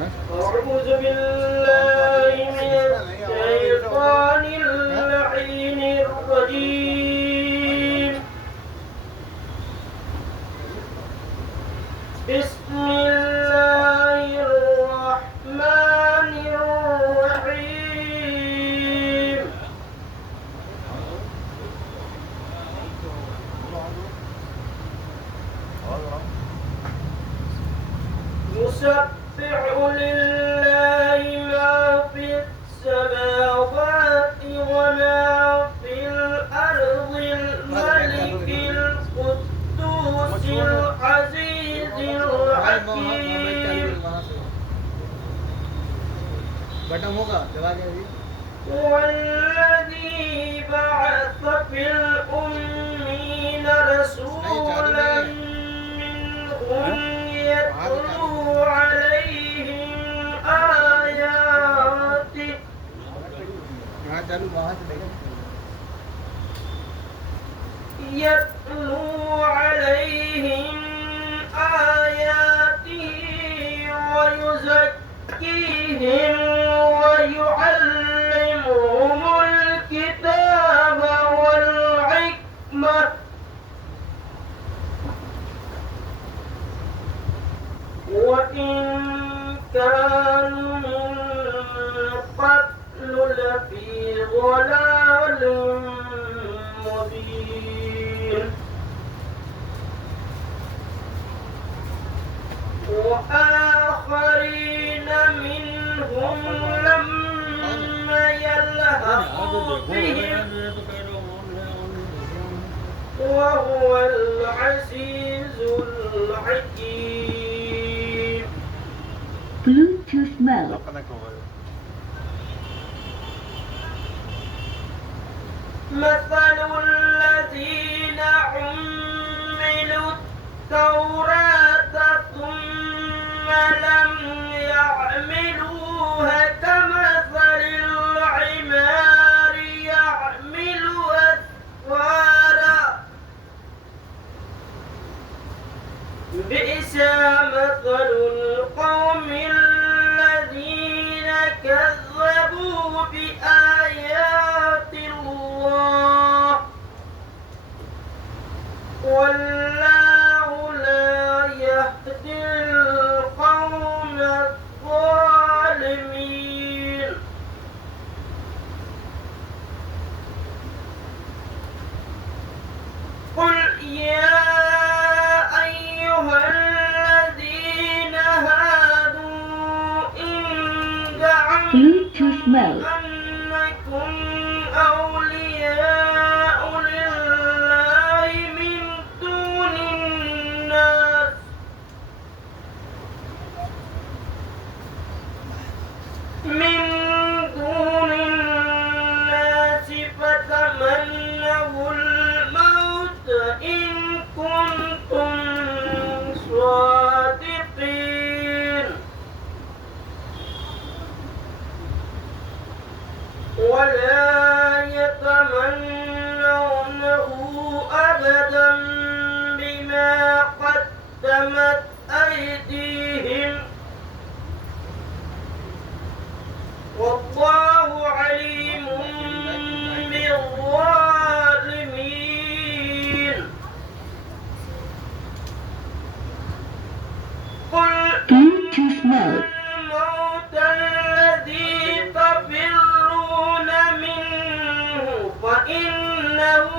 أعوذ بالله من الشيطان اللعين الرجيم بسم الله الرحمن الرحيم يسبح لله ما في السماوات وما في الأرض الملك القدوس العزيز الحكيم هو الذي بعث في الأمين رسولا منهم يتلو عليهم آياته ويزكيهم ويعلمهم الكتاب والحكمة وإن كانوا من قبل لفي ضلال مبين وآخرين منهم لما يلحقوا بهم وهو العزيز الحكيم. Bluetooth mode. مثل الذين حملوا التوراة ثم لم يحملوها كمثل الحمار يحمل أسفارا بئس مثل القوم الذين كذبوا بآيات الله والله لا يهدي القوم الظالمين. قل يا أيها الذين هادوا إن Bluetooth mode. أنكم أولياء لله من دون الناس فتمنوا الموت إن كنتم صادقين ولا يتمنونه أبدا بما قدمت أيديهم والله عليم بالظالمين. قل Bluetooth mode. الموت الذي تفرون منه فإنه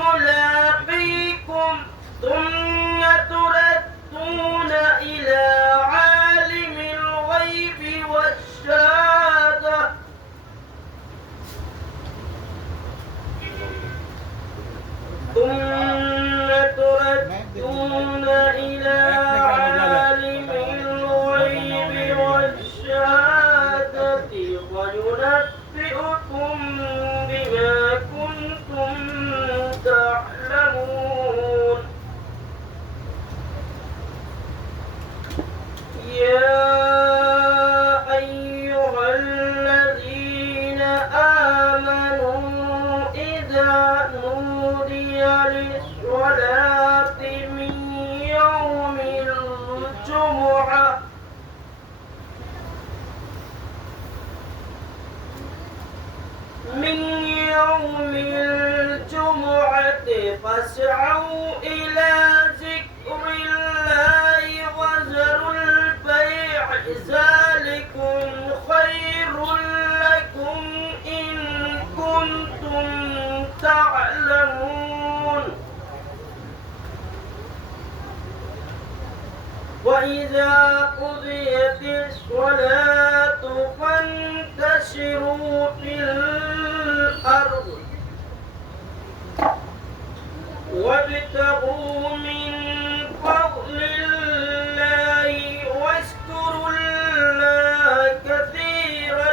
ملاقيكم ثم تردون فاسعوا إلى ذكر الله وذروا البيع ذلكم خير لكم إن كنتم تعلمون وإذا قضيت الصلاة فانتشروا في الأرض وابتغوا من فضل الله واذكروا الله كثيرا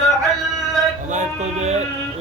لعلكم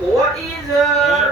وإذا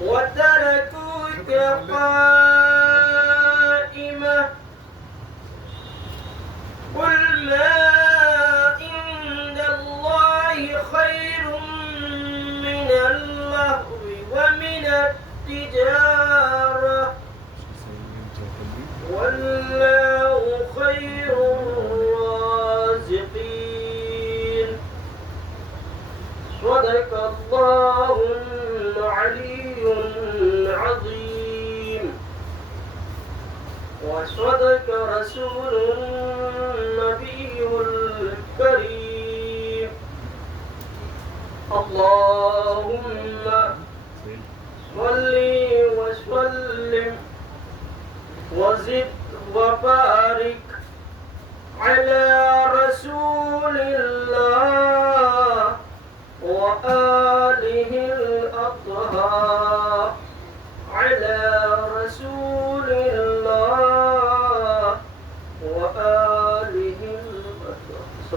وتركوك قائمة قل ما عند الله خير من اللهو ومن التجارة والله خير الرازقين صدق الله العلي العظيم وصدق رسول النبي الكريم اللهم صل وسلم وزد وبارك على رسول الله وآله الأطهار على رسول الله وآله الأطهار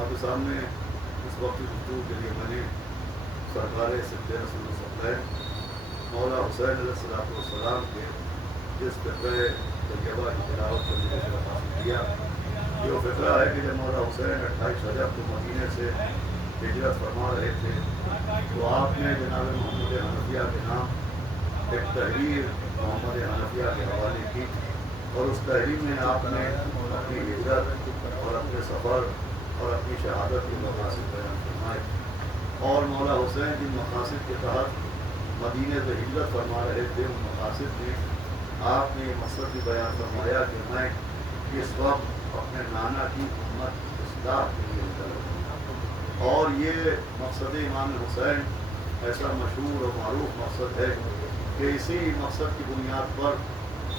آپ کے سامنے اس وقت کی گفتگو کے لیے میں نے سرکار سید رسول اللہ مولا حسین علیہ السلام کے جس فقرے طیبہ کی تلاوت کرنے کا شرف حاصل کیا. یہ وہ فقرہ ہے کہ جب مولا حسین 28 رجب کو مدینے سے ہجرت فرما رہے تھے تو آپ نے جناب محمد حنفیہ کے نام ایک تحریر محمد حنفیہ کے حوالے کی اور اس تحریر میں آپ نے اپنی ہجرت اور اپنے سفر اور اپنی شہادت کے مقاصد بیان فرمائے. اور مولا حسین جن مقاصد کے تحت مدینے سے ہجرت فرما رہے تھے ان مقاصد میں آپ نے یہ مقصد بھی بیان فرمایا کہ میں اس وقت اپنے نانا کی امت اصلاح کے لیے نکل رہا ہوں. اور یہ مقصد امام حسین ایسا مشہور اور معروف مقصد ہے کہ اسی مقصد کی بنیاد پر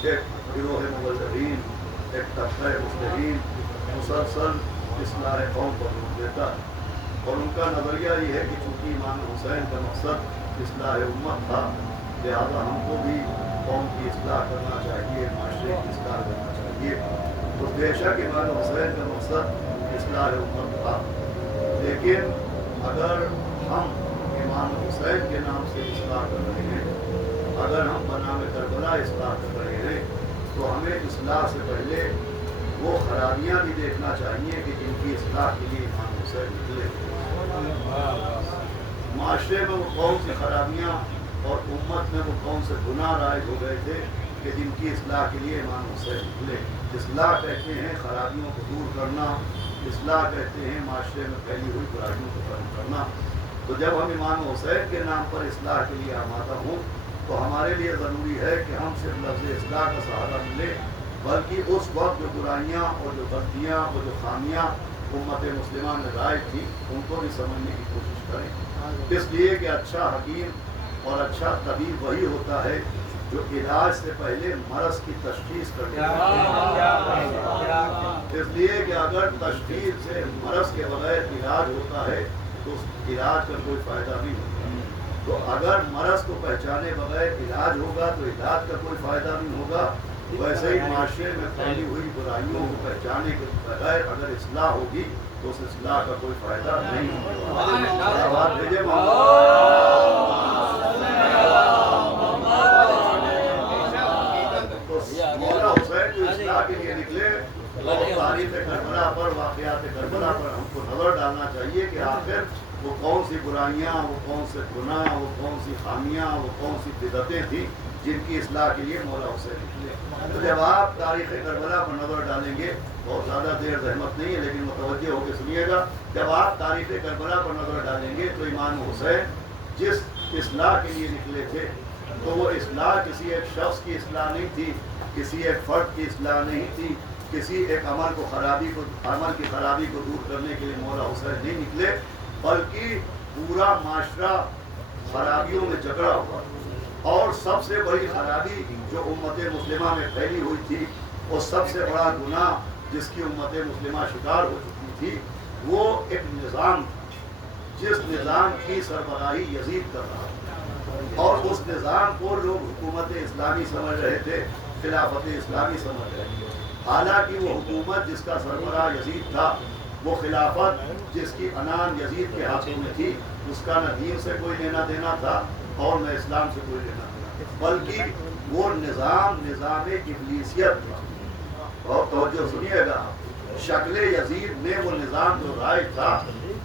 ایک گروہ مبلغین ایک طبقہ مصلحین مسلسل اصلاح قوم پر روک دیتا ہے. اور ان کا نظریہ یہ ہے کہ چونکہ امام حسین کا مقصد اصلاح امت تھا لہذا ہم کو بھی قوم کی اصلاح کرنا چاہیے, معاشرے کی اصلاح کرنا چاہیے. تو بے شک امام حسین کا مقصد اصلاح امت تھا, لیکن اگر ہم امام حسین کے نام سے اصلاح کر رہے ہیں, اگر ہم بنام کربلا اصلاح کر رہے ہیں تو ہمیں اصلاح سے پہلے وہ خرابیاں بھی دیکھنا چاہیے کہ جن کی اصلاح کے لیے امام حسین نکلے. معاشرے میں وہ کون سی خرابیاں اور امت میں وہ کون سے گناہ رائج ہو گئے تھے کہ جن کی اصلاح کے لیے امام حسین نکلے. اصلاح کہتے ہیں خرابیوں کو دور کرنا, اصلاح کہتے ہیں معاشرے میں پھیلی ہوئی برائیوں کو ختم کرنا. تو جب ہم امام حسین کے نام پر اصلاح کے لیے آمادہ ہوں تو ہمارے لیے ضروری ہے کہ ہم صرف لفظ اصلاح کا سہارا ملے, بلکہ اس وقت جو برائیاں اور جو غلطیاں اور جو خامیاں امت مسلمہ میں رائج تھی ان کو بھی سمجھنے کی کوشش کریں. اس لیے کہ اچھا حکیم اور اچھا طبیب وہی ہوتا ہے جو علاج سے پہلے مرض کی تشخیص کرتا ہے. اس لیے کہ اگر تشخیص سے مرض کے بغیر علاج ہوتا ہے تو اس علاج کا کوئی فائدہ نہیں ہوتا. تو اگر مرض کو پہچانے بغیر علاج ہوگا تو علاج کا کوئی فائدہ نہیں ہوگا. ویسے ہی معاشرے میں پھیلی ہوئی برائیوں کو پہچانے کے بغیر اگر اصلاح ہوگی تو اس اصلاح کا کوئی فائدہ نہیں ہوگا. بات بھیجے مولا حسین جو اصلاح کے لیے نکلے اور تاریخ کربلا پر, واقعات کربلا پر ہم کو نظر ڈالنا چاہیے کہ آخر وہ کون سی برائیاں, وہ کون سے گناہ, وہ کون سی خامیاں, وہ کون سی بدعتیں تھیں جن کی اصلاح کے لیے مولا حسین نکلے. تو جب آپ تاریخ کربلا پر نظر ڈالیں گے, بہت زیادہ دیر زحمت نہیں ہے لیکن متوجہ ہو کے سنیے گا, جب آپ تاریخ کربلا پر نظر ڈالیں گے تو امام حسین جس اصلاح کے لیے نکلے تھے تو وہ اصلاح کسی ایک شخص کی اصلاح نہیں تھی, کسی ایک فرد کی اصلاح نہیں تھی, کسی ایک عمل کی خرابی کو دور کرنے کے لیے مولا حسین نہیں نکلے, بلکہ پورا معاشرہ خرابیوں میں جکڑا ہوا. اور سب سے بڑی خرابی جو امت مسلمہ میں پھیلی ہوئی تھی اور سب سے بڑا گناہ جس کی امت مسلمہ شکار ہو چکی تھی وہ ایک نظام تھا جس نظام کی سربراہی یزید کر رہا تھا. اور اس نظام کو لوگ حکومت اسلامی سمجھ رہے تھے, خلافت اسلامی سمجھ رہے تھے. حالانکہ وہ حکومت جس کا سربراہ یزید تھا, وہ خلافت جس کی عنان یزید کے ہاتھوں میں تھی, اس کا نہ دین سے کوئی لینا دینا تھا اور نہ اسلام سے کوئی لینا دینا, بلکہ وہ نظام ابلیسیت تھا. اور توجہ سنیے گا, شکل یزید میں وہ نظام جو رائج تھا،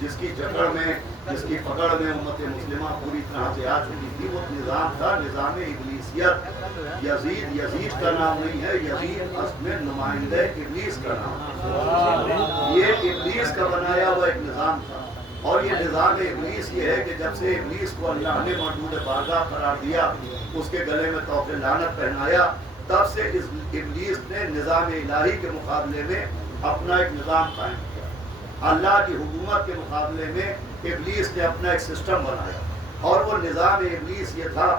جس کی جکڑ میں، جس کی پکڑ میں امت مسلمہ پوری طرح سے آ چکی تھی، وہ نظام تھا نظام ابلیسیت۔ یزید کا نام نہیں ہے، یزید اصل میں نمائندہ ابلیس کا نام ہے۔ یہ ابلیس کا بنایا ہوا ایک نظام تھا، اور یہ نظام ابلیس یہ ہے کہ جب سے ابلیس کو اللہ نے معبود بارگاہ قرار دیا، اس کے گلے میں طوق لعنت پہنایا، تب سے اس ابلیس نے نظام الہی کے مقابلے میں اپنا ایک نظام قائم کیا۔ اللہ کی حکومت کے مقابلے میں ابلیس نے اپنا ایک سسٹم بنایا، اور وہ نظام ابلیس یہ تھا،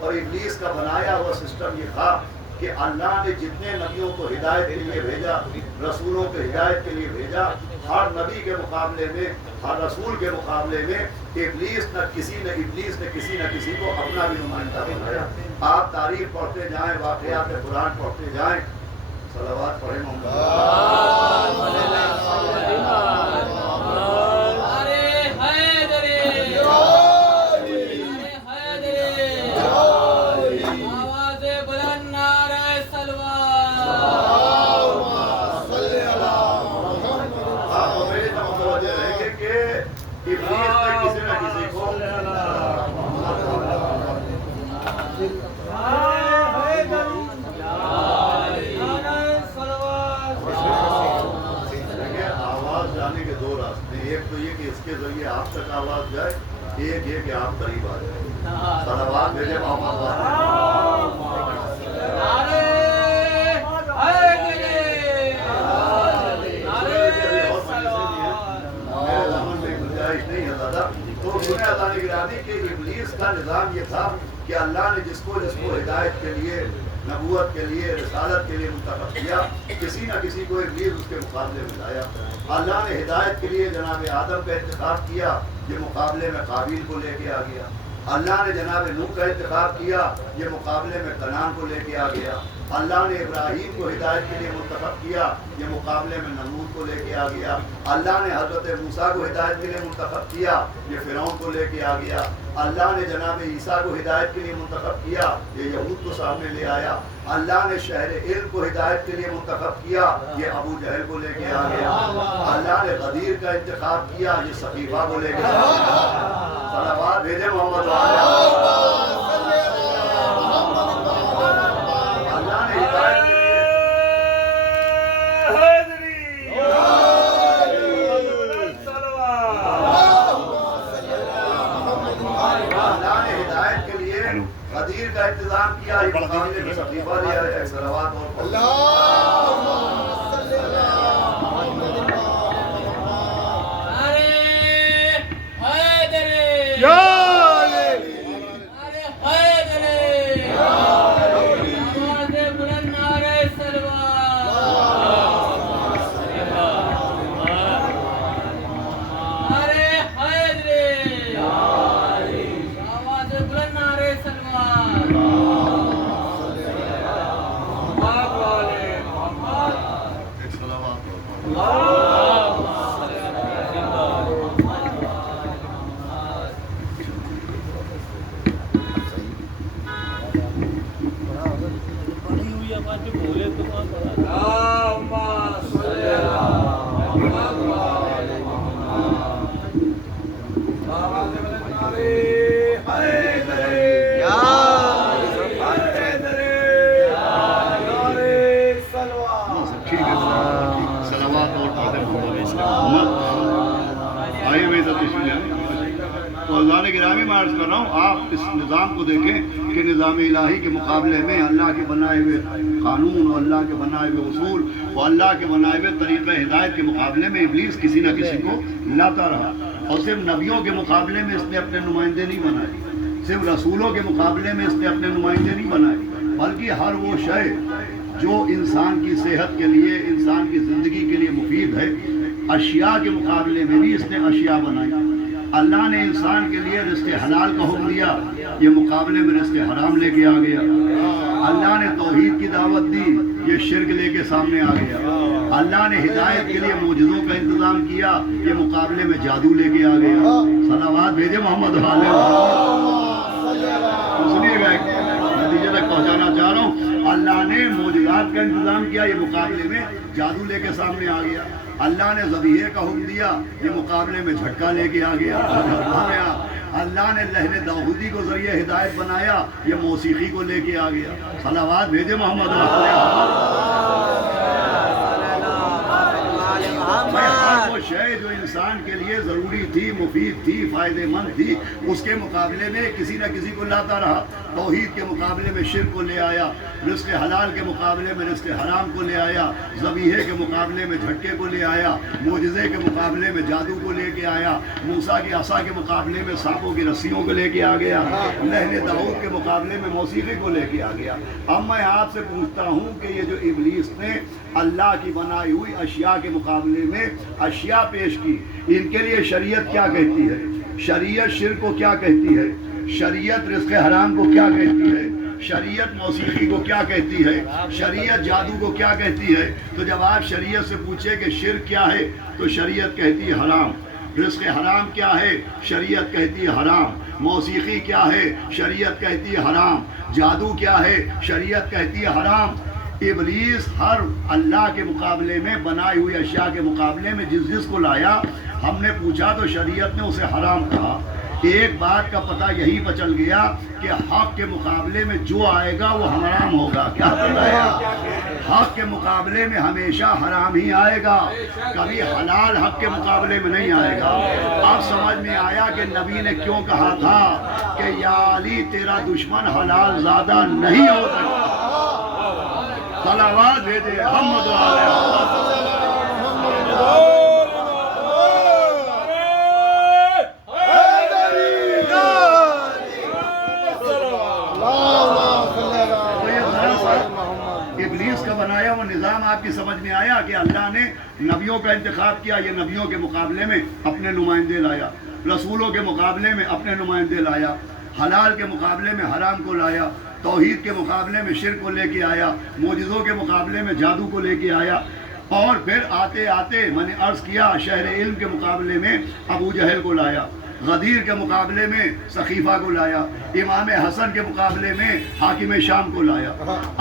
اور ابلیس کا بنایا ہوا سسٹم یہ تھا کہ اللہ نے جتنے نبیوں کو ہدایت کے لیے بھیجا، رسولوں کو ہدایت کے لیے بھیجا، ہر نبی کے مقابلے میں، ہر رسول کے مقابلے میں ابلیس نے کسی نہ کسی کو اپنا بھی نمائندہ بنایا۔ آپ تاریخ پڑھتے جائیں، واقعات قرآن پڑھتے جائیں، صلوات پڑھیں محمد۔ اس کے ذریعے آپ تک آواز جائے، ایک یہ کہ آپ قریب آ جائیں۔ صلوات بھیجے محمد۔ میرے زمان میں گنجائش نہیں ہے زیادہ، تو سنیں اللہ نے گرامی کہ ابلیس کا نظام یہ تھا کہ اللہ نے جس کو ہدایت کے لیے، نبوت کے لیے، رسالت کے لیے منتخب کیا، کسی نہ کسی کو ابلیس اس کے مقابلے میں لایا۔ اللہ نے ہدایت کے لیے جناب آدم کا انتخاب کیا، یہ مقابلے میں قابیل کو لے کے آ گیا۔ اللہ نے جناب نوح کا انتخاب کیا، یہ مقابلے میں کنعان کو لے کے آ گیا۔ اللہ نے ابراہیم کو ہدایت کے لیے منتخب کیا، یہ مقابلے میں نمرود کو لے کے آ گیا۔ اللہ نے حضرت موسیٰ کو ہدایت کے لیے منتخب کیا، یہ فرعون کو لے کے آ گیا۔ اللہ نے جناب عیسیٰ کو ہدایت کے لیے منتخب کیا، یہ یہود کو سامنے لے آیا۔ اللہ نے شہر علم کو ہدایت کے لیے منتخب کیا، یہ ابو جہل کو لے کے آ گیا۔ اللہ نے غدیر کا انتخاب کیا، یہ سقیفہ کو لے کے آ گیا۔ صلوات بھیجے محمد۔ اللہ نے ہدایت کے لیے غدیر کا انتظام کیا، یہ مقابلے میں سقیفہ لیا ہے۔ صلوات اور نظام کو دیکھیں کہ نظام الہی کے مقابلے میں اللہ کے بنائے ہوئے قانون اور اللہ کے بنائے ہوئے اصول اور اللہ کے بنائے ہوئے طریقہ ہدایت کے مقابلے میں ابلیس کسی نہ کسی کو لاتا رہا۔ اور صرف نبیوں کے مقابلے میں اس نے اپنے نمائندے نہیں بنائے، صرف رسولوں کے مقابلے میں اس نے اپنے نمائندے نہیں بنائے، بلکہ ہر وہ شے جو انسان کی صحت کے لیے، انسان کی زندگی کے لیے مفید ہے، اشیاء کے مقابلے میں بھی اس نے اشیاء بنائی۔ اللہ نے انسان کے لیے رزق حلال کا حکم دیا، یہ مقابلے میں رزق حرام لے کے آ گیا۔ اللہ نے توحید کی دعوت دی، یہ شرک لے کے سامنے آ گیا۔ اللہ نے ہدایت کے لیے معجزوں کا انتظام کیا، یہ مقابلے میں جادو لے کے آ گیا۔ صلوات بھیجے محمد والے۔ سنیے گا، نتیجے تک پہنچانا چاہ رہا ہوں۔ اللہ نے معجزات کا انتظام کیا، یہ مقابلے میں جادو لے کے سامنے آ گیا۔ اللہ نے ذبیحے کا حکم دیا، یہ مقابلے میں جھٹکا لے کے آ گیا۔ اللہ نے لہن داؤدی کو ذریعہ ہدایت بنایا، یہ موسیقی کو لے کے آ گیا۔ صلوات بھیجے محمد ہر وہ شے جو انسان کے لیے ضروری تھی، مفید تھی، فائدہ مند تھی، اس کے مقابلے میں کسی نہ کسی کو لاتا رہا۔ توحید کے مقابلے میں شرک کو لے آیا، رزق حلال کے مقابلے میں رزق حرام کو لے آیا، ذبیحے کے مقابلے میں جھٹکے کو لے آیا، معجزے کے مقابلے میں جادو کو لے کے آیا، موسیٰ کی عصا کے مقابلے میں سانپوں کی رسیوں کو لے کے آ گیا، لہن داؤد کے مقابلے میں موسیقی کو لے کے آ گیا۔ اب میں آپ سے پوچھتا ہوں کہ یہ جو ابلیس نے اللہ کی بنائی ہوئی اشیاء کے مقابلے میں اشیاء پیش کی، ان کے لیے شریعت کیا کہتی ہے؟ شریعت شرک کو کیا کہتی ہے؟ شریعت رزق حرام کو کیا کہتی ہے؟ شریعت موسیقی کو کیا کہتی ہے؟ شریعت جادو کو کیا کہتی ہے؟ تو جب آپ شریعت سے پوچھیں کہ شرک کیا ہے تو شریعت کہتی ہے حرام، رزق حرام کیا ہے؟ شریعت کہتی ہے حرام، موسیقی کیا ہے؟ شریعت کہتی ہے حرام، جادو کیا ہے؟ شریعت کہتی ہے حرام۔ ابلیس ہر اللہ کے مقابلے میں بنائی ہوئی اشیاء کے مقابلے میں جس کو لایا، ہم نے پوچھا تو شریعت نے اسے حرام کہا۔ ایک بات کا پتہ یہی بچل گیا کہ حق کے مقابلے میں جو آئے گا وہ حرام ہوگا۔ کیا بتایا؟ حق کے مقابلے میں ہمیشہ حرام ہی آئے گا، کبھی حلال حق کے مقابلے میں نہیں آئے گا۔ اب سمجھ میں آیا کہ نبی نے کیوں کہا تھا کہ یا علی تیرا دشمن حلال زیادہ نہیں ہو سکتا۔ صلوات بھیجے محمد ابلیس کا بنایا وہ نظام آپ کی سمجھ میں آیا کہ اللہ نے نبیوں کا انتخاب کیا، یہ نبیوں کے مقابلے میں اپنے نمائندے لایا، رسولوں کے مقابلے میں اپنے نمائندے لایا، حلال کے مقابلے میں حرام کو لایا، توحید کے مقابلے میں شرک کو لے کے آیا، معجزوں کے مقابلے میں جادو کو لے کے آیا، اور پھر آتے آتے میں نے عرض کیا شہر علم کے مقابلے میں ابو جہل کو لایا، غدیر کے مقابلے میں سخیفہ کو لایا، امام حسن کے مقابلے میں حاکم شام کو لایا۔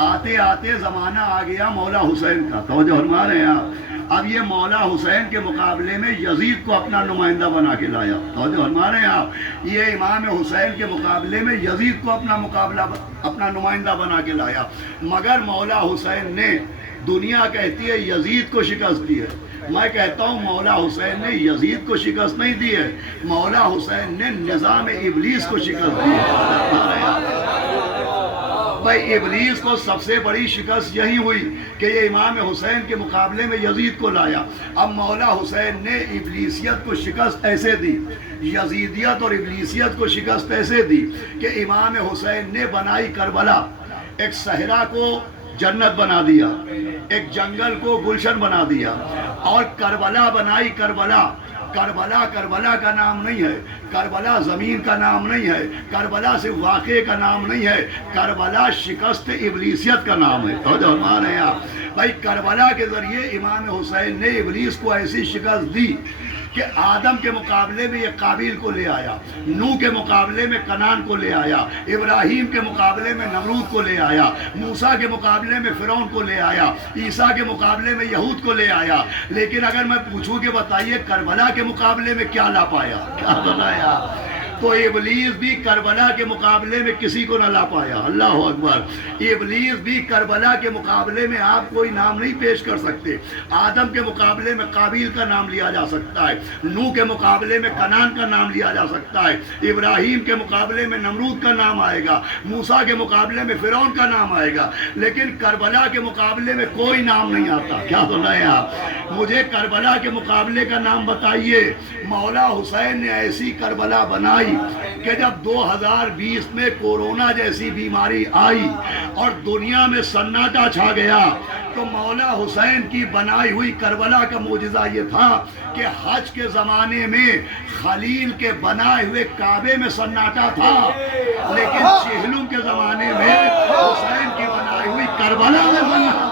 آتے آتے زمانہ آ گیا مولا حسین کا، توجہ فرما رہے ہیں آپ۔ اب یہ مولا حسین کے مقابلے میں یزید کو اپنا نمائندہ بنا کے لایا، توجہ فرما رہے ہیں آپ۔ یہ امام حسین کے مقابلے میں یزید کو اپنا نمائندہ بنا کے لایا، مگر مولا حسین نے، دنیا کہتی ہے یزید کو شکست دی ہے، میں کہتا ہوں مولا حسین نے یزید کو شکست نہیں دی ہے، مولا حسین نے نظام ابلیس کو شکست دی ہے۔ بھائی ابلیس کو سب سے بڑی شکست یہی ہوئی کہ یہ امام حسین کے مقابلے میں یزید کو لایا۔ اب مولا حسین نے ابلیسیت کو شکست ایسے دی، یزیدیت اور ابلیسیت کو شکست ایسے دی کہ امام حسین نے بنائی کربلا، ایک صحرا کو جنت بنا دیا، ایک جنگل کو گلشن بنا دیا، اور کربلا بنائی کربلا۔ کربلا کربلا کا نام نہیں ہے، کربلا زمین کا نام نہیں ہے، کربلا صرف واقعے کا نام نہیں ہے، کربلا شکست ابلیسیت کا نام ہے۔ تو ہمارے یہاں بھائی کربلا کے ذریعے امام حسین نے ابلیس کو ایسی شکست دی کہ آدم کے مقابلے میں یہ قابیل کو لے آیا، نوح کے مقابلے میں کنان کو لے آیا، ابراہیم کے مقابلے میں نمرود کو لے آیا، موسیٰ کے مقابلے میں فرعون کو لے آیا، عیسیٰ کے مقابلے میں یہود کو لے آیا۔ لیکن اگر میں پوچھوں کہ بتائیے کربلا کے مقابلے میں کیا لا پایا؟ کیا بتایا؟ تو ابلیس بھی کربلا کے مقابلے میں کسی کو نہ لا پایا۔ اللہ اکبر۔ ابلیس بھی کربلا کے مقابلے میں آپ کوئی نام نہیں پیش کر سکتے۔ آدم کے مقابلے میں قابیل کا نام لیا جا سکتا ہے، نوح کے مقابلے میں کنان کا نام لیا جا سکتا ہے، ابراہیم کے مقابلے میں نمرود کا نام آئے گا، موسیٰ کے مقابلے میں فرعون کا نام آئے گا، لیکن کربلا کے مقابلے میں کوئی نام نہیں آتا۔ کیا سن رہے ہیں آپ؟ مجھے کربلا کے مقابلے کا نام بتائیے۔ مولا حسین نے ایسی کربلا بنائی کہ جب 2020 میں کورونا جیسی بیماری آئی اور دنیا میں سناٹا چھا گیا تو مولا حسین کی بنائی ہوئی کربلا کا معجزہ یہ تھا کہ حج کے زمانے میں خلیل کے بنائے ہوئے کعبے میں سناٹا تھا، لیکن چہلم کے زمانے میں حسین کی بنائی ہوئی کربلا میں سناٹا۔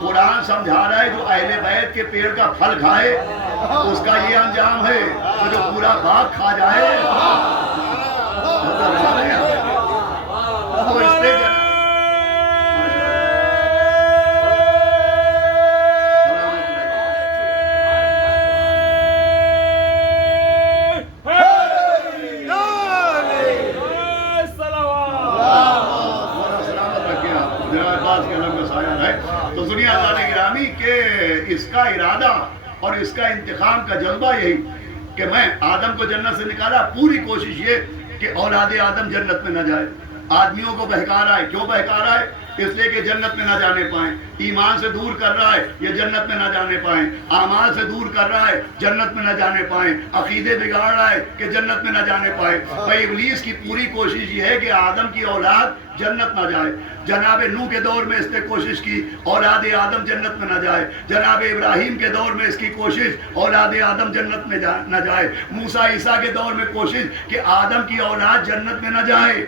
قرآن سمجھا رہا ہے جو اہل بیت کے پیڑ کا پھل کھائے اس کا یہ انجام ہے، تو جو پورا باغ کھا جائے تو اس پہ تو سنیے آزاد گرامی کہ اس کا ارادہ اور اس کا انتقام کا جذبہ یہی کہ میں آدم کو جنت سے نکالا، پوری کوشش یہ کہ اولاد آدم جنت میں نہ جائے، آدمیوں کو بہکا رہا ہے، کیوں بہکا رہا ہے؟ اس لیے کہ جنت میں نہ جانے پائیں، ایمان سے دور کر رہا ہے یہ جنت میں نہ جانے پائیں، اعمال سے دور کر رہا ہے جنت میں نہ جانے پائیں، عقیدے بگاڑ رہا ہے کہ جنت میں نہ جانے پائے۔ بھائی ابلیس کی پوری کوشش یہ ہے کہ آدم کی اولاد جنت نہ جائے۔ جناب نوح کے دور میں اس نے کوشش کی اولاد آدم جنت میں نہ جائے، جناب ابراہیم کے دور میں اس کی کوشش اولاد آدم جنت میں نہ جائے، موسیٰ عیسیٰ کے دور میں کوشش کہ آدم کی اولاد جنت میں نہ جائے۔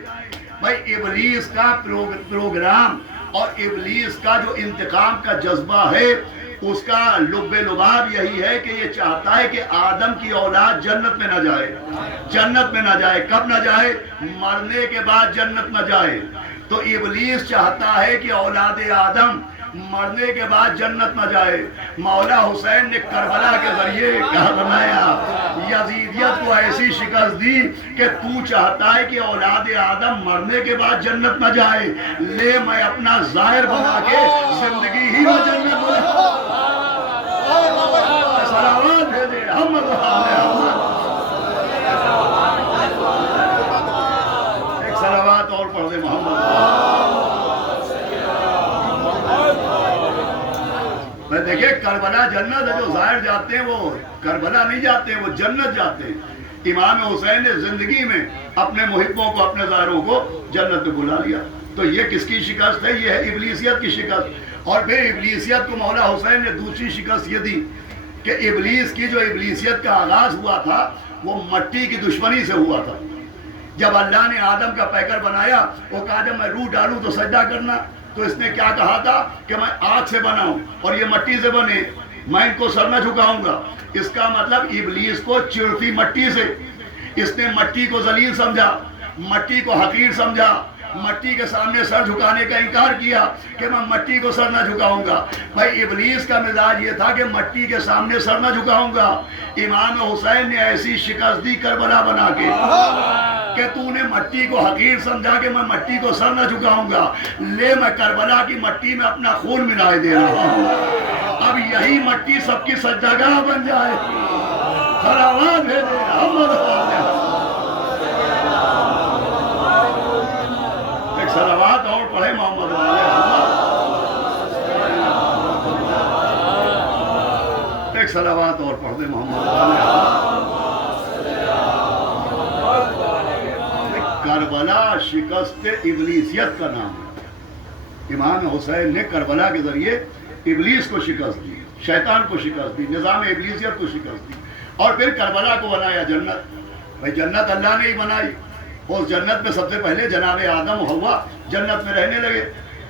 بھائی ابلیس کا پروگرام اور ابلیس کا جو انتقام کا جذبہ ہے اس کا لب لباب یہی ہے کہ یہ چاہتا ہے کہ آدم کی اولاد جنت میں نہ جائے، جنت میں نہ جائے۔ کب نہ جائے؟ مرنے کے بعد جنت نہ جائے۔ تو ابلیس چاہتا ہے کہ اولاد آدم مرنے کے بعد جنت نہ جائے۔ مولا حسین نے کربلا کے ذریعے کیا فرمایا؟ یزیدیت کو ایسی شکست دی کہ تو چاہتا ہے کہ اولاد آدم مرنے کے بعد جنت نہ جائے، لے میں اپنا ظاہر بنا کے زندگی ہی میں جنت بنا۔ سلامات بھیجے محمد ایک سلامات اور پڑھ دے محمد۔ میں دیکھیں کربلا جنت ہے، جو ظاہر جاتے ہیں وہ کربلا نہیں جاتے ہیں، وہ جنت جاتے ہیں۔ امام حسین نے زندگی میں اپنے محبوں کو، اپنے ظاہروں کو جنت میں بلا لیا۔ تو یہ کس کی شکست ہے؟ یہ ہے ابلیسیت کی شکست۔ اور پھر ابلیسیت کو مولا حسین نے دوسری شکست یہ دی کہ ابلیس کی جو ابلیسیت کا آغاز ہوا تھا وہ مٹی کی دشمنی سے ہوا تھا۔ جب اللہ نے آدم کا پیکر بنایا، وہ کہا جب میں روح ڈالوں تو سجدہ کرنا، تو اس نے کیا کہا تھا کہ میں آگ سے بنا ہوں اور یہ مٹی سے بنے، میں ان کو سر نہ جھکاؤں گا۔ اس کا مطلب ابلیس کو چڑتی مٹی سے، اس نے مٹی کو ذلیل سمجھا، مٹی کو حقیر سمجھا، مٹی کے سامنے سر جھکانے کا انکار کیا کہ میں مٹی کو سر نہ جھکاؤں گا۔ بھائی ابلیس کا مزاج یہ تھا کہ مٹی کے سامنے سر نہ جھکاؤں گا۔ امام حسین نے ایسی شکست دی کربلا بنا کے کہ تو نے مٹی کو حقیر سمجھا کہ میں مٹی کو سر نہ جھکاؤں گا، لے میں کربلا کی مٹی میں اپنا خون ملائے دے رہا ہوں، اب یہی مٹی سب کی سجدگاہ بن جائے۔ سلامات بھیجے محمد۔ ایک سلامات اور پڑھے محمد۔ ایک سلامات اور پڑھ دے محمد۔ کربلا شکست ابلیسیت کا نام ہے۔ امام حسین نے کربلا کے ذریعے ابلیس کو شکست دی، شیطان کو شکست دی، نظام ابلیسیت کو شکست دی، اور پھر کربلا کو بنایا جنت۔ بھائی جنت اللہ نے ہی بنائی، اس جنت میں سب سے پہلے جناب آدم و حوا جنت میں رہنے لگے،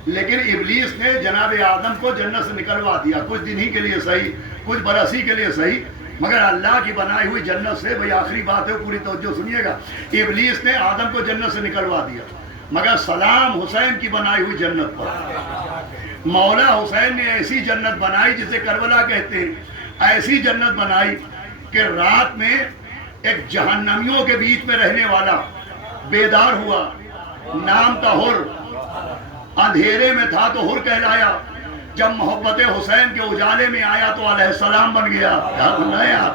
لیکن ابلیس نے جناب آدم کو جنت سے نکلوا دیا، کچھ دن ہی کے لیے صحیح، کچھ برس ہی کے لیے صحیح، مگر اللہ کی بنائی ہوئی جنت سے، بھئی آخری بات ہے پوری توجہ سنیے گا، ابلیس نے آدم کو جنت سے نکلوا دیا، مگر سلام حسین کی بنائی ہوئی جنت پر۔ مولا حسین نے ایسی جنت بنائی جسے کربلا کہتے ہیں، ایسی جنت بنائی کہ رات میں ایک جہنمیوں کے بیچ میں رہنے والا بیدار ہوا، نام تھا حر، اندھیرے میں تھا تو حر کہلایا، جب محبت حسین کے اجالے میں آیا تو علیہ السلام بن گیا۔ کیا بنایا؟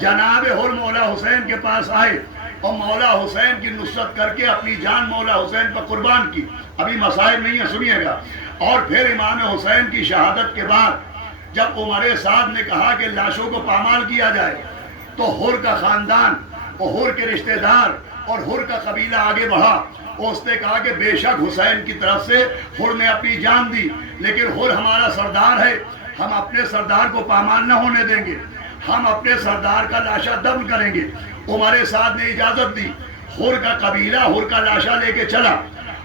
جناب حر مولا حسین کے پاس آئے اور مولا حسین کی نصرت کر کے اپنی جان مولا حسین پر قربان کی۔ ابھی مسائل نہیں ہے، سنیے گا۔ اور پھر امام حسین کی شہادت کے بعد جب عمر سعد نے کہا کہ لاشوں کو پامال کیا جائے تو حر کا خاندان اور حر کے رشتہ دار اور حر کا قبیلہ آگے بڑھا، اور اس نے کہا کہ بے شک حسین کی طرف سے حر نے اپنی جان دی، لیکن حر ہمارا سردار ہے، ہم اپنے سردار کو پامال نہ ہونے دیں گے، ہم اپنے سردار کا لاشا دفن کریں گے۔ عمر سعد نے اجازت دی، حر کا قبیلہ حر کا لاشا لے کے چلا،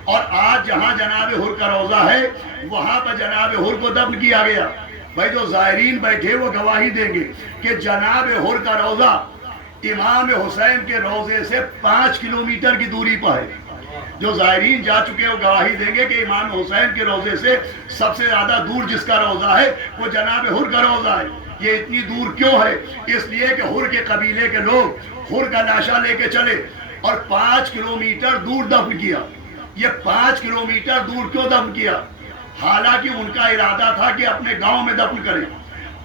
اور آج جہاں جناب حر کا روضہ ہے وہاں پر جناب حر کو دفن کیا گیا. بھائی جو زائرین بیٹھے وہ گواہی دیں گے کہ جناب حر کا روضہ امام حسین کے روضے سے 5 کلومیٹر کی دوری پر ہے. جو زائرین جا چکے وہ گواہی دیں گے کہ امام حسین کے روضے سے سب سے زیادہ دور جس کا روضہ ہے وہ جناب حر کا روضہ ہے. یہ اتنی دور کیوں ہے؟ اس لیے کہ حر کے قبیلے کے لوگ حر کا لاشا لے کے چلے اور 5 کلومیٹر دور دفن کیا. یہ 5 کلومیٹر دور کیوں دفن کیا؟ حالانکہ ان کا ارادہ تھا کہ اپنے گاؤں میں دفن کریں،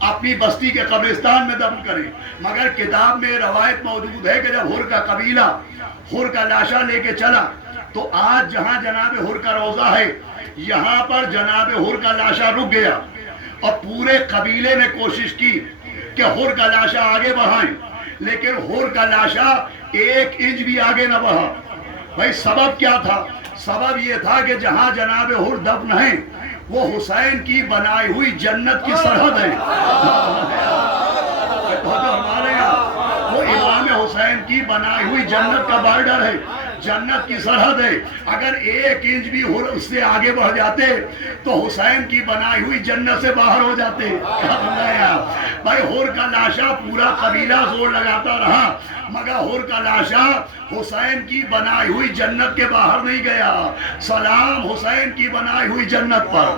اپنی بستی کے قبرستان میں دفن کریں، مگر کتاب میں روایت موجود ہے کہ جب حر کا قبیلہ حر کا لاشا لے کے چلا تو آج جہاں جناب حر کا روضہ ہے یہاں پر جناب حر کا لاشا رک گیا اور پورے قبیلے نے کوشش کی کہ حر کا لاشا آگے بڑھائیں، لیکن حر کا لاشا 1 انچ بھی آگے نہ بڑھا. بھائی سبب کیا تھا؟ سبب یہ تھا کہ جہاں جناب حر دفن ہیں وہ حسین کی بنائی ہوئی جنت کی سرحد ہے. ہمارے یہاں وہ امام حسین کی بنائی ہوئی جنت کا بارڈر ہے، جنت کی سرحد ہے. اگر 1 انچ بھی حر اس سے آگے بڑھ جاتے تو حسین کی بنائی ہوئی جنت سے باہر ہو جاتے. بھائی حر کا لاشا پورا قبیلہ زور لگاتا رہا مگر حر کا لاشا حسین کی بنائی ہوئی جنت کے باہر نہیں گیا. سلام حسین کی بنائی ہوئی جنت پر.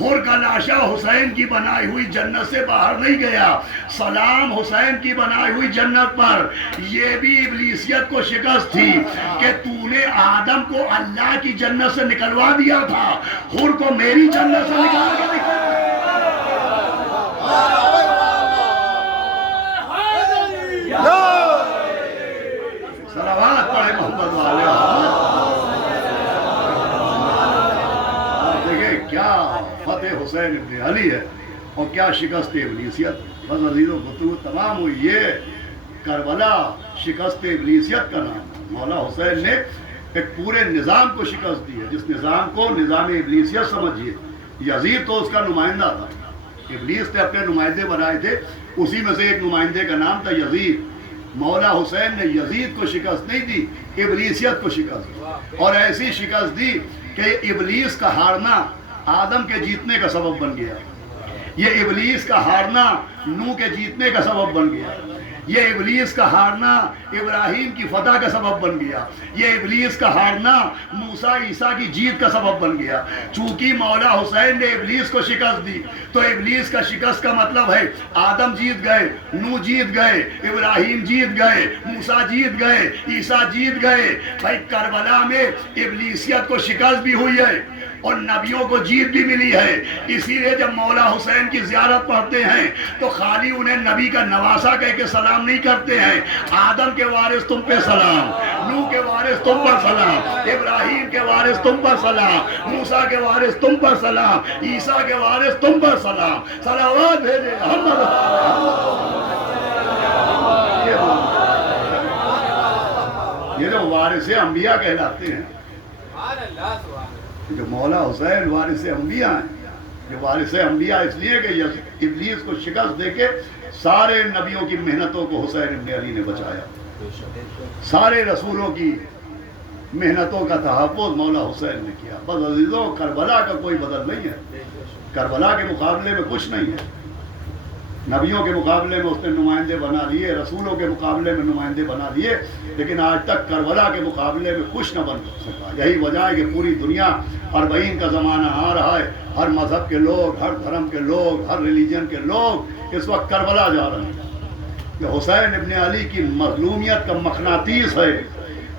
حر کا لاشا حسین کی بنائی ہوئی جنت سے باہر نہیں گیا. سلام حسین کی بنائی ہوئی جنت پر. یہ بھی ابلیسیت کو شکست تھی کہ تو نے آدم کو اللہ کی جنت سے نکلوا دیا تھا، حر کو میری جنت سے نکال کے صلوات پڑھے محمد والے. دیکھیں کیا فتح حسین ابن علی ہے اور کیا شکست ابلیسیت. بس عزیزوں گفتگو تمام ہوئی. یہ کربلا شکست ابلیسیت کا نام. مولا حسین نے ایک پورے نظام کو شکست دی ہے جس نظام کو نظام ابلیسیت سمجھیے. یزید تو اس کا نمائندہ تھا. ابلیس نے اپنے نمائندے بنائے تھے، اسی میں سے ایک نمائندے کا نام تھا یزید. مولا حسین نے یزید کو شکست نہیں دی، ابلیسیت کو شکست دی. اور ایسی شکست دی کہ ابلیس کا ہارنا آدم کے جیتنے کا سبب بن گیا. یہ ابلیس کا ہارنا نوح کے جیتنے کا سبب بن گیا. یہ ابلیس کا ہارنا ابراہیم کی فتح کا سبب بن گیا. یہ ابلیس کا ہارنا موسیٰ عیسیٰ کی جیت کا سبب بن گیا. چونکہ مولا حسین نے ابلیس کو شکست دی تو ابلیس کا شکست کا مطلب ہے آدم جیت گئے، نوح جیت گئے، ابراہیم جیت گئے، موسیٰ جیت گئے، عیسیٰ جیت گئے. بھائی کربلا میں ابلیسیت کو شکست بھی ہوئی ہے اور نبیوں کو جیت بھی ملی ہے. اسی لیے جب مولا حسین کی زیارت پڑھتے ہیں تو خالی انہیں نبی کا نواسا کہہ کے سلام نہیں کرتے ہیں. آدم کے وارث تم پہ سلام، نوح کے وارث تم پر سلام، ابراہیم کے وارث تم پر سلام، موسیٰ کے وارث تم پر سلام، عیسیٰ کے وارث تم پر سلام. صلوات بھیجے یہ جو وارث انبیاء کہلاتے ہیں، جو مولا حسین وارث انبیاء ہیں. جو وارث انبیاء اس لیے کہ ابلیس کو شکست دے کے سارے نبیوں کی محنتوں کو حسین ابن علی نے بچایا. سارے رسولوں کی محنتوں کا تحفظ مولا حسین نے کیا. بس عزیزوں کربلا کا کوئی بدل نہیں ہے. کربلا کے مقابلے میں کچھ نہیں ہے. نبیوں کے مقابلے میں اس نے نمائندے بنا لیے، رسولوں کے مقابلے میں نمائندے بنا لیے، لیکن آج تک کربلا کے مقابلے میں کچھ نہ بن سکا. یہی وجہ ہے کہ پوری دنیا 40 کا زمانہ آ رہا ہے. ہر مذہب کے لوگ، ہر دھرم کے لوگ، ہر ریلیجن کے لوگ اس وقت کربلا جا رہے ہیں. یہ حسین ابن علی کی مظلومیت کا مقناطیس ہے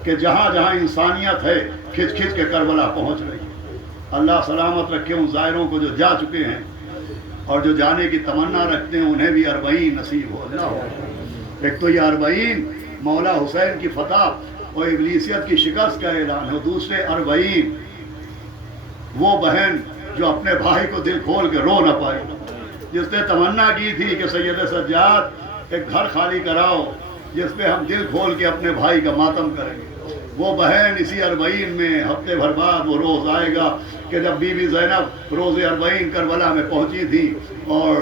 کہ جہاں جہاں انسانیت ہے کھچ کھچ کے کربلا پہنچ رہی ہے. اللہ سلامت رکھے ان زائروں کو جو جا چکے ہیں اور جو جانے کی تمنا رکھتے ہیں انہیں بھی 40 نصیب ہو. اللہ ہو. ایک تو یہ 40 مولا حسین کی فتح اور ابلیسیت کی شکست کا اعلان ہے. دوسرے 40 وہ بہن جو اپنے بھائی کو دل کھول کے رو نہ پائی، جس نے تمنا کی تھی کہ سید سجاد ایک گھر خالی کراؤ جس پہ ہم دل کھول کے اپنے بھائی کا ماتم کریں گے. وہ بہن اسی 40 میں ہفتے بھر بعد وہ روز آئے گا کہ جب بی بی زینب روز 40 کربلا میں پہنچی تھی اور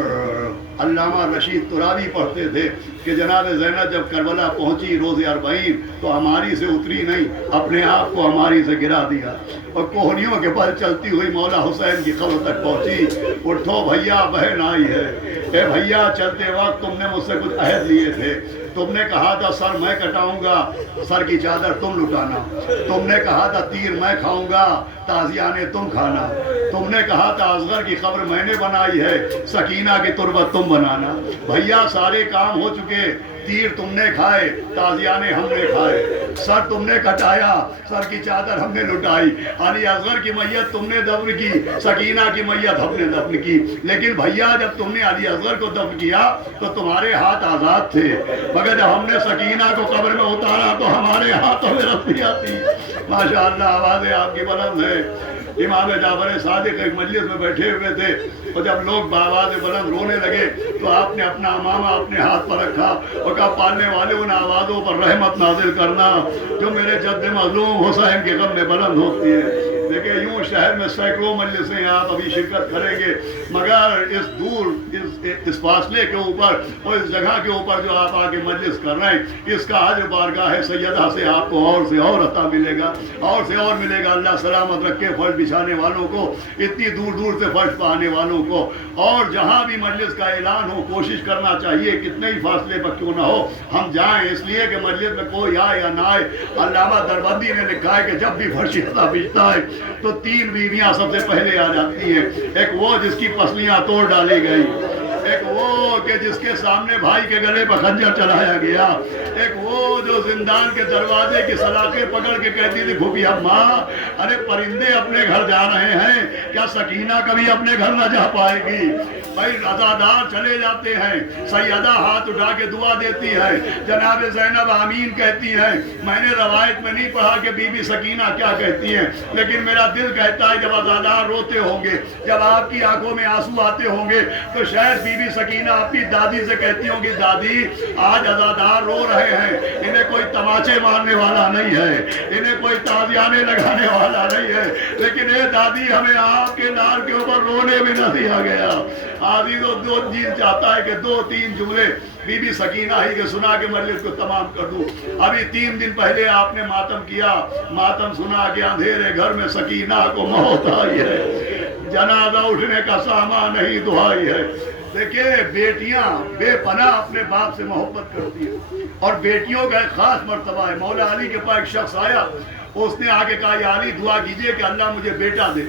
علامہ رشید ترابی پڑھتے تھے کہ جناب زینب جب کربلا پہنچی روز 40 تو ہماری سے اتری نہیں، اپنے آپ کو ہماری سے گرا دیا اور کوہنیوں کے بل چلتی ہوئی مولا حسین کی قبر تک پہنچی۔ اٹھو بھیا، بہن آئی ہے۔ اے بھیا، چلتے وقت تم نے مجھ سے کچھ عہد لیے تھے، تم نے کہا تھا سر میں کٹاؤں گا، سر کی چادر تم لٹانا، تم نے کہا تھا تیر میں کھاؤں گا، تازیانے تم کھانا، تم نے کہا تھا اصغر کی قبر میں نے بنائی ہے، سکینہ کی تربت تم بنانا۔ بھیا سارے کام ہو چکے، تیر تم نے کھائے، تازیانے ہم نے کھائے، سر تم نے کٹایا، سر کی چادر ہم نے لٹائی، علی اصغر کی میت تم نے دفن کی، سکینہ کی میت ہم نے دفن کی، لیکن بھیا جب تم نے علی اصغر کو دفن کیا تو تمہارے ہاتھ آزاد تھے، مگر جب ہم نے سکینہ کو قبر میں اتارا تو ہمارے ہاتھوں میں رسیاں تھی۔ ماشاءاللہ آوازیں آپ کی بلند ہے۔ امام جعفر صادق ایک مجلس میں بیٹھے ہوئے تھے اور جب لوگ بآواز بلند رونے لگے تو آپ نے اپنا امامہ اپنے ہاتھ پر رکھا اور کہا پالنے والے ان آوازوں پر رحمت نازل کرنا جو میرے جد مظلوم حسین کے غم میں بلند ہوتی ہے۔ دیکھیں یوں شہر میں سینکڑوں مجلسیں آپ ابھی شرکت کریں گے، مگر اس دور اس فاصلے کے اوپر اور اس جگہ کے اوپر جو آپ آگے مجلس کر رہے ہیں، اس کا اجر بارگاہ سیدہ سے آپ کو اور سے اور عطا ملے گا، اور سے اور ملے گا۔ اللہ سلامت رکھے فرش بچھانے والوں کو، اتنی دور دور سے فرش پہ آنے والوں کو، اور جہاں بھی مجلس کا اعلان ہو کوشش کرنا چاہیے کتنے ہی فاصلے پر کیوں نہ ہو ہم جائیں، اس لیے کہ مجلس میں کوئی آئے یا نہ آئے۔ علامہ دربندی نے لکھا ہے کہ جب بھی فرش بچتا ہے تو 3 بیویاں سب سے پہلے آ جاتی ہیں، ایک وہ جس کی پسلیاں توڑ ڈالی گئی، ایک وہ کہ جس کے سامنے بھائی کے گلے پر خنجر چلایا گیا، ایک وہ جو زندان کے دروازے کی سلاخیں پکڑ کے کہتی تھی پھوپھی اماں ارے پرندے اپنے گھر جا رہے ہیں، کیا سکینہ کبھی اپنے گھر نہ جا پائے گی؟ بھائی رضادار چلے جاتے ہیں، سیدہ ہاتھ اٹھا کے دعا دیتی ہے، جناب زینب آمین کہتی ہے۔ میں نے روایت میں نہیں پڑھا کہ بی بی سکینہ کیا کہتی ہیں، لیکن میرا دل کہتا ہے جب عزادار روتے ہوں گے، جب آپ کی آنکھوں میں آنسو آتے ہوں گے تو شاید بی بی سکینہ اپنی دادی سے کہتی ہوں گی دادی آج عزادار رو رہے ہیں، انہیں کوئی تماچے مارنے والا نہیں ہے، انہیں کوئی تازیانے لگانے والا نہیں ہے، لیکن اے دادی ہمیں آپ کے لال کے اوپر رونے بھی نہ دیا گیا۔ عزیزو دو چیز چاہتا ہے کہ 2-3 جملے بی بی سکینہ ہی کے سنا کے مجلس کو تمام کر دوں۔ ابھی 3 دن پہلے آپ نے ماتم کیا، ماتم سنا کے اندھیرے گھر میں سکینہ کو موت آئی ہے، جنازہ اٹھنے کا سامان نہیں دعائی ہے۔ دیکھیں بیٹیاں بے پناہ اپنے باپ سے محبت کرتی ہیں اور بیٹیوں کا ایک خاص مرتبہ ہے۔ مولا علی کے پاس ایک شخص آیا، اس نے آگے کہا یا علی دعا کیجئے کہ اللہ مجھے بیٹا دے،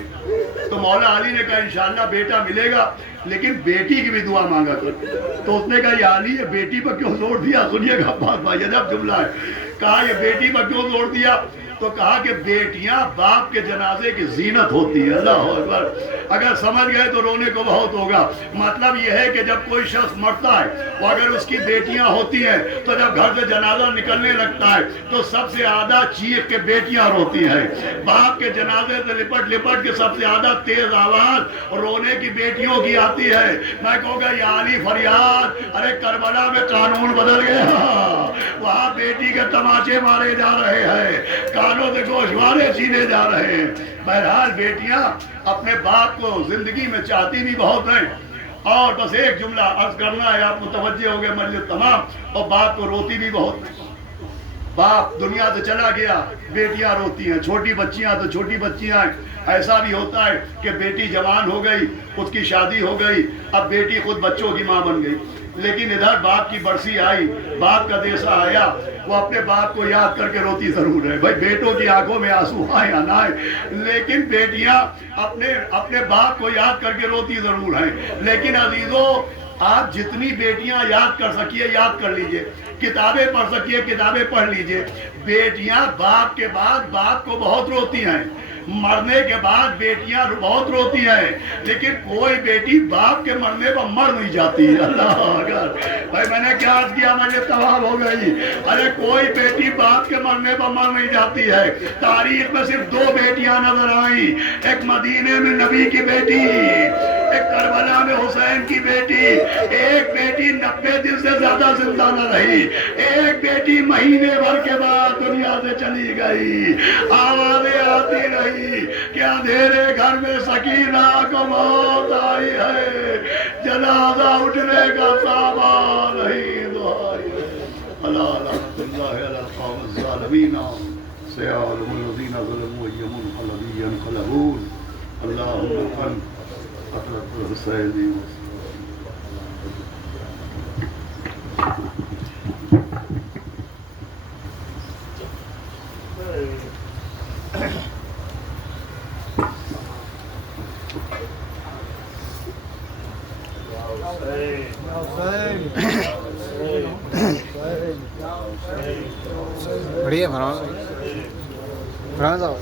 تو مولا علی نے کہا انشاءاللہ بیٹا ملے گا لیکن بیٹی کی بھی دعا مانگا کر۔ تو اس نے کہا یا علی یہ بیٹی پر کیوں زور دیا؟ سنیے گا بات بھائی عجب جملہ ہے، کہا یہ بیٹی پر کیوں زور دیا؟ تو کہا کہ بیٹیاں باپ کے جنازے کی زینت ہوتی ہے۔ اللہ اکبر، اگر سمجھ گئے تو رونے کو بہت ہوگا۔ مطلب یہ ہے کہ جب کوئی شخص مرتا ہے وہ اگر اس کی بیٹیاں ہوتی ہیں تو جب گھر سے جنازہ نکلنے لگتا ہے تو سب سے زیادہ چیخ کے بیٹیاں روتی ہیں۔ باپ کے جنازے سے لپٹ لپٹ کے سب سے زیادہ تیز آواز رونے کی بیٹیوں کی آتی ہے۔ میں کہوں گا یا علی فریاد، ارے کربلا میں قانون بدل گیا، وہاں بیٹی کے تماچے مارے جا رہے ہیں، کانوں سے گوشوارے چھینے جا رہے ہیں۔ بہرحال بیٹیاں اپنے باپ کو زندگی میں چاہتی بھی بہت ہیں، اور بس ایک جملہ عرض کرنا ہے، آپ متوجہ ہو گئے مجلس تمام، اور باپ کو روتی بھی بہت ہیں۔ باپ دنیا سے چلا گیا، بیٹیاں روتی ہیں، چھوٹی بچیاں تو چھوٹی بچیاں ہیں۔ ایسا بھی ہوتا ہے کہ بیٹی جوان ہو گئی، اس کی شادی ہو گئی، اب بیٹی خود بچوں کی ماں بن گئی، لیکن ادھر باپ کی برسی آئی، باپ کا دیسا آیا، وہ اپنے باپ کو یاد کر کے روتی ضرور ہے۔ بھائی بیٹوں کی آنکھوں میں آنسو آئے یا نہ آئے، لیکن بیٹیاں اپنے باپ کو یاد کر کے روتی ضرور ہیں۔ لیکن عزیزو آپ جتنی بیٹیاں یاد کر سکیے یاد کر لیجئے، کتابیں پڑھ سکیے کتابیں پڑھ لیجئے۔ بیٹیاں باپ کے بعد باپ کو بہت روتی ہیں، مرنے کے بعد بیٹیاں بہت روتی ہیں، لیکن کوئی بیٹی باپ کے مرنے پر مر نہیں جاتی۔ اللہ اکبر، بھائی میں نے کیا عرض کیا، مجھے تباہ ہو گئی۔ ارے کوئی بیٹی باپ کے مرنے پر مر نہیں جاتی ہے۔ تاریخ میں صرف 2 بیٹیاں نظر آئیں، ایک مدینے میں نبی کی بیٹی، کربلا میں حسین کی بیٹی، ایک بیٹی 90 دن سے زیادہ زندہ نہ رہی، ایک بیٹی مہینے بھر کے بعد دنیا سے چلی گئی، آوازیں آتی رہی کہ اندھیرے گھر میں سکینہ کو موت آئی ہے، جنازہ اٹھنے کا سامان نہیں دعائی ہے۔ اللہ رحمت اللہ علی القوم الظالمین سيعلم الذين ظلموا أي منقلب ينقلبون اللهم ارحم قتلة الحسين بڑھیا فرمان صاحب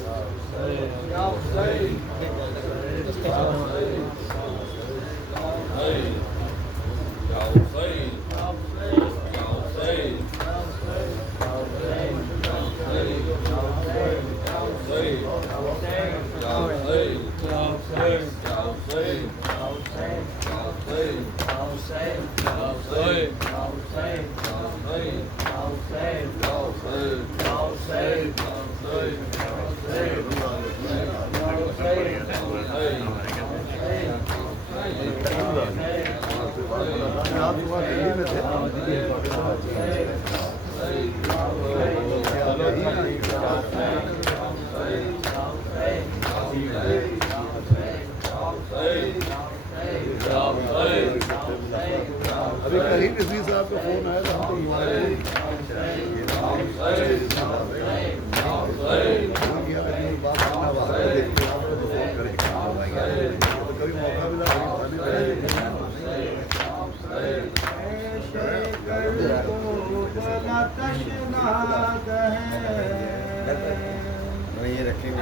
ابھی کریم نذیر صاحب کا فون آیا تھا، ہم تو کبھی موقع ملا یہ رکھیں گے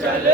چلے